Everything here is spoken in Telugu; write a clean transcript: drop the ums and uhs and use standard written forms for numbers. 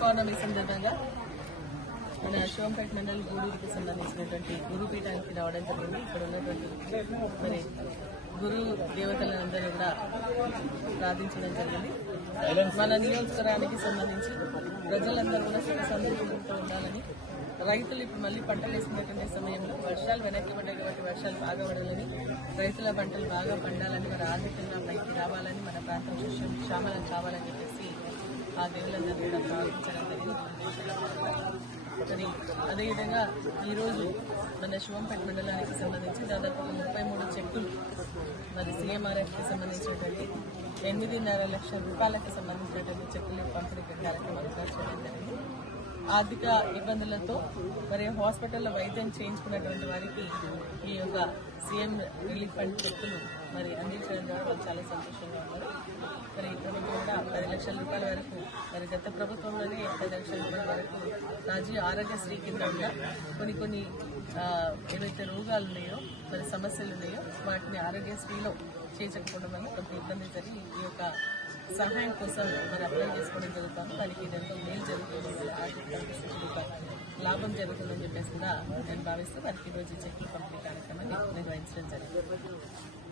పౌర్ణమి సందర్భంగా మన శివంపేట మండలి గూడూరుకి సంబంధించినటువంటి గురుపీఠానికి రావడం జరిగింది. ఇక్కడ ఉన్నటువంటి మరి గురు దేవతలందరూ కూడా ప్రార్థించడం జరిగింది. మన నియోజకవర్గానికి సంబంధించి ప్రజలందరూ కూడా సుఖ సంతోషంతో ఉండాలని, రైతులు ఇప్పుడు మళ్లీ పంటలు వేసుకునేటువంటి సమయంలో వర్షాలు వెనక్కి పడ్డాయి కాబట్టి వర్షాలు బాగా పడాలని, రైతుల పంటలు బాగా పండాలని, మన ఆర్థికంగా పైకి రావాలని, మన ప్రాంతం శ్యామలం కావాలని చెప్పేసి ఆ దేవులందరూ కూడా ప్రార్థించడం జరిగింది. మరి అదేవిధంగా ఈరోజు మన శివంపేట మండలానికి సంబంధించి దాదాపు 33 చెక్కులు మరి సీఎంఆర్ఎఫ్కి సంబంధించినటువంటి 8.5 లక్షల రూపాయలకు సంబంధించినటువంటి చెక్కులు పంపిణీ కార్యక్రమాలు చేయడం జరిగింది. ఆర్థిక ఇబ్బందులతో మరి హాస్పిటల్లో వైద్యం చేయించుకున్నటువంటి వారికి ఈ యొక్క సీఎం రిలీఫ్ ఫండ్ చెక్కులు మరి అందించడం ద్వారా వాళ్ళు చాలా సంతోషంగా ఉన్నారు. మరి ప్రభుత్వం కూడా 10 లక్షల రూపాయల వరకు, మరి గత ప్రభుత్వంలోనే 10 లక్షల రూపాయల వరకు రాజీవ్ ఆరోగ్యశ్రీ కింద ఉన్న కొన్ని ఏవైతే రోగాలు ఉన్నాయో, మరి సమస్యలు ఉన్నాయో వాటిని ఆరోగ్యశ్రీలో చేర్చకపోవడం వల్ల కొంత ఇబ్బంది జరిగి ఈ యొక్క సహాయం కోసం మరి అప్లై చేసుకోవడం జరుగుతాము. దానికి ఎంతో మేలు జరుగుతుంది, ఆర్థిక లాభం జరుగుతుందని చెప్పేసి కూడా నేను భావిస్తూ వారికి ఈరోజు చెక్కులు పంపిణీ కార్యక్రమాన్ని నిర్వహించడం జరిగింది.